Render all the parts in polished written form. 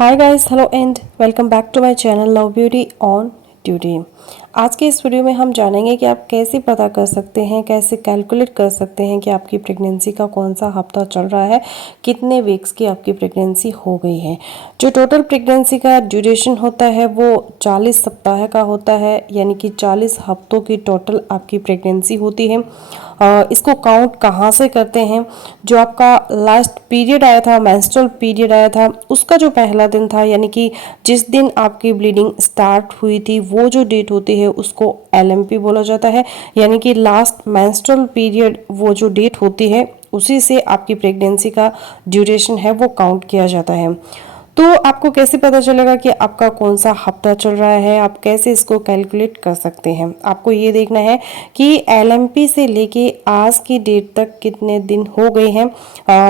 Hi guys, hello and welcome back to my channel love beauty on duty. आज के इस video में हम जानेंगे कि आप कैसे पता कर सकते हैं, कैसे कैलकुलेट कर सकते हैं कि आपकी प्रेगनेंसी का कौन सा हफ्ता चल रहा है, कितने वीक्स की आपकी प्रेगनेंसी हो गई है। जो टोटल प्रेगनेंसी का ड्यूरेशन होता है वो 40 सप्ताह का होता है, यानी कि 40 हफ्तों की टोटल आपकी प्रेगनेंसी होती है। इसको काउंट कहाँ से करते हैं? जो आपका लास्ट पीरियड आया था, मेंस्ट्रुअल पीरियड आया था, उसका जो पहला दिन था, यानी कि जिस दिन आपकी ब्लीडिंग स्टार्ट हुई थी, वो जो डेट होती है उसको LMP बोला जाता है। यानी कि लास्ट मेंस्ट्रुअल पीरियड, वो जो डेट होती है उसी से आपकी प्रेगनेंसी का ड्यूरेशन है वो काउंट किया जाता है। तो आपको कैसे पता चलेगा कि आपका कौन सा हफ्ता चल रहा है? आप कैसे इसको कैलकुलेट कर सकते हैं? आपको ये देखना है कि LMP से लेके आज की डेट तक कितने दिन हो गए हैं।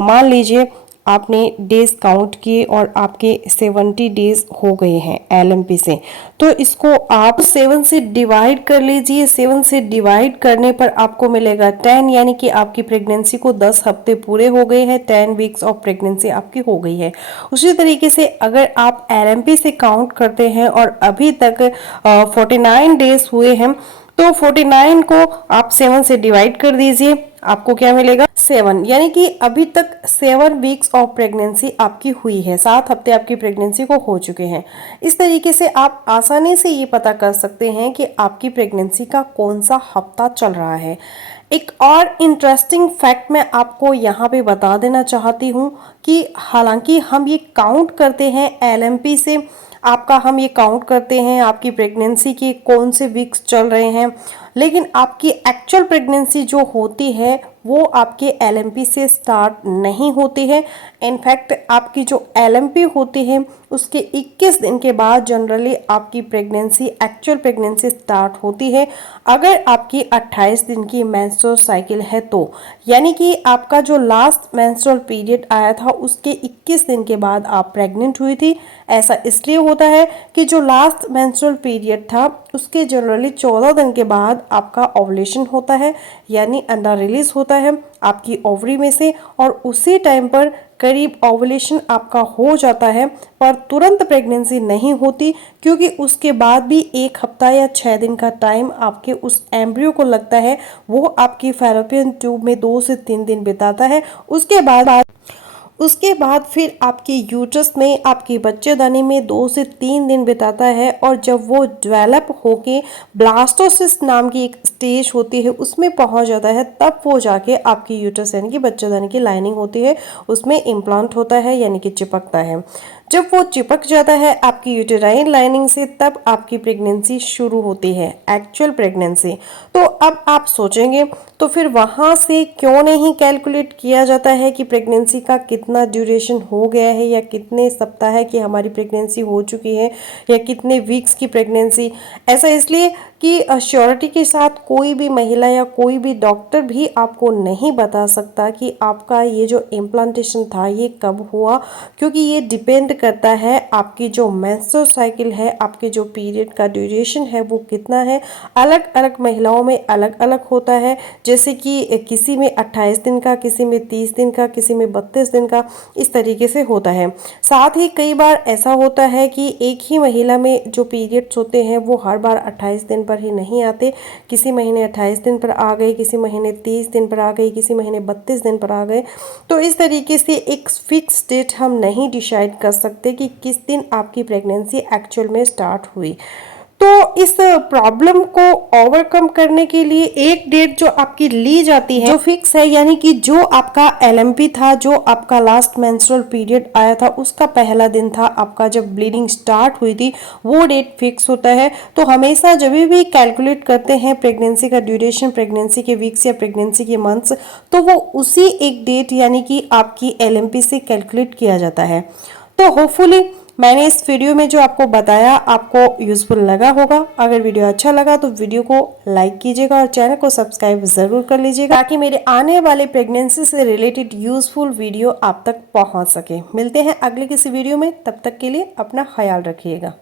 मान लीजिए आपने डेज काउंट किए और आपके 70 डेज हो गए हैं LMP से, तो इसको आप 7 से डिवाइड कर लीजिए। 7 से डिवाइड करने पर आपको मिलेगा 10, यानी कि आपकी प्रेगनेंसी को 10 हफ्ते पूरे हो गए हैं, 10 वीक्स ऑफ प्रेगनेंसी आपकी हो गई है। उसी तरीके से अगर आप LMP से काउंट करते हैं और अभी तक 49 डेज हुए हैं, तो 49 को आप 7 से डिवाइड कर दीजिए, आपको क्या मिलेगा 7, यानी कि अभी तक 7 वीक्स ऑफ प्रेगनेंसी आपकी हुई है, 7 हफ्ते आपकी प्रेगनेंसी को हो चुके हैं। इस तरीके से आप आसानी से ये पता कर सकते हैं कि आपकी प्रेगनेंसी का कौन सा हफ्ता चल रहा है। एक और इंटरेस्टिंग फैक्ट मैं आपको यहाँ पे बता देना चाहती हूँ कि हालांकि हम ये काउंट करते हैं LMP से, आपका हम ये काउंट करते हैं आपकी प्रेगनेंसी के कौन से वीक्स चल रहे हैं, लेकिन आपकी एक्चुअल प्रेगनेंसी जो होती है वो आपके LMP से स्टार्ट नहीं होती है। इनफैक्ट आपकी जो LMP होती है उसके 21 दिन के बाद जनरली आपकी प्रेगनेंसी, एक्चुअल प्रेगनेंसी स्टार्ट होती है। अगर आपकी 28 दिन की मेंस्ट्रुअल साइकिल है तो, यानी कि आपका जो लास्ट मेंस्ट्रुअल पीरियड आया था उसके 21 दिन के बाद आप प्रेग्नेंट हुई थी। ऐसा इसलिए होता है कि जो लास्ट मेंस्ट्रुअल पीरियड था उसके जनरली 14 दिन के बाद आपका ओवुलेशन होता है, यानी अंडा रिलीज होता है आपकी ओवरी में से, और उसी टाइम पर करीब ओवुलेशन आपका हो जाता है, पर तुरंत प्रेगनेंसी नहीं होती, क्योंकि उसके बाद भी 1 हफ्ता या 6 दिन का टाइम आपके उस एम्ब्रियो को लगता है। वो आपकी फैलोपियन ट्यूब में 2 से 3 दिन बिताता है। उसके बाद फिर आपके यूट्रस में, आपके बच्चेदानी में 2 से 3 दिन बिताता है, और जब वो डेवलप होके ब्लास्टोसिस्ट नाम की एक स्टेज होती है उसमें पहुंच जाता है, तब वो जाके आपकी यूट्रस यानी कि बच्चेदानी की लाइनिंग होती है उसमें इम्प्लांट होता है, यानी कि चिपकता है। जब वो चिपक जाता है आपकी यूटेराइन लाइनिंग से, तब आपकी प्रेगनेंसी शुरू होती है, एक्चुअल प्रेगनेंसी। तो अब आप सोचेंगे तो फिर वहाँ से क्यों नहीं कैलकुलेट किया जाता है कि प्रेगनेंसी का कितना ड्यूरेशन हो गया है, या कितने सप्ताह है कि हमारी प्रेगनेंसी हो चुकी है, या कितने वीक्स की प्रेगनेंसी। ऐसा इसलिए कि श्योरिटी के साथ कोई भी महिला या कोई भी डॉक्टर भी आपको नहीं बता सकता कि आपका ये जो इम्प्लांटेशन था ये कब हुआ, क्योंकि ये डिपेंड करता है आपकी जो मेंस्ट्रुअल साइकिल है, आपके जो पीरियड का ड्यूरेशन है वो कितना है। अलग अलग महिलाओं में अलग अलग होता है, जैसे कि किसी में 28 दिन का, किसी में 30 दिन का, किसी में 32 दिन का, इस तरीके से होता है। साथ ही कई बार ऐसा होता है कि एक ही महिला में जो पीरियड्स होते हैं वो हर बार 28 दिन पर ही नहीं आते, किसी महीने 28 दिन पर आ गए, किसी महीने 30 दिन पर आ गई, किसी महीने 32 दिन पर आ गए। तो इस तरीके से एक फिक्स डेट हम नहीं डिसाइड कर सकते कि किस दिन आपकी प्रेगनेंसी एक्चुअल में स्टार्ट हुई। तो इस प्रॉब्लम को ओवरकम करने के लिए एक डेट जो आपकी ली जाती है जो फिक्स है, यानी कि जो आपका LMP था, जो आपका लास्ट मेंस्ट्रुअल पीरियड आया था उसका पहला दिन था आपका जब ब्लीडिंग स्टार्ट हुई थी, वो डेट फिक्स होता है। तो हमेशा जब भी कैलकुलेट करते हैं प्रेगनेंसी का ड्यूरेशन, प्रेगनेंसी के वीक्स या प्रेगनेंसी के मंथ्स, तो वो उसी एक डेट यानी कि आपकी LMP से कैलकुलेट किया जाता है। तो होपफुली मैंने इस वीडियो में जो आपको बताया आपको यूजफुल लगा होगा। अगर वीडियो अच्छा लगा तो वीडियो को लाइक कीजिएगा और चैनल को सब्सक्राइब जरूर कर लीजिएगा, ताकि मेरे आने वाले प्रेगनेंसी से रिलेटेड यूजफुल वीडियो आप तक पहुंच सके। मिलते हैं अगले किसी वीडियो में, तब तक के लिए अपना ख्याल रखिएगा।